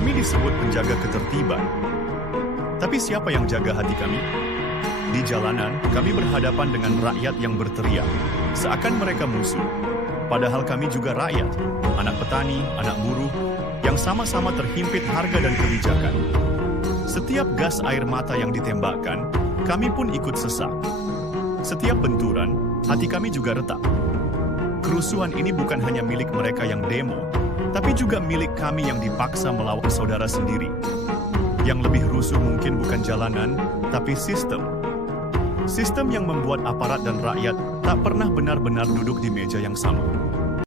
Kami disebut penjaga ketertiban. Tapi siapa yang jaga hati kami? Di jalanan, kami berhadapan dengan rakyat yang berteriak, seakan mereka musuh. Padahal kami juga rakyat, anak petani, anak buruh, yang sama-sama terhimpit harga dan kebijakan. Setiap gas air mata yang ditembakkan, kami pun ikut sesak. Setiap benturan, hati kami juga retak. Kerusuhan ini bukan hanya milik mereka yang demo, tapi juga milik kami yang dipaksa melawan saudara sendiri. Yang lebih rusuh mungkin bukan jalanan, tapi sistem. Sistem yang membuat aparat dan rakyat tak pernah benar-benar duduk di meja yang sama.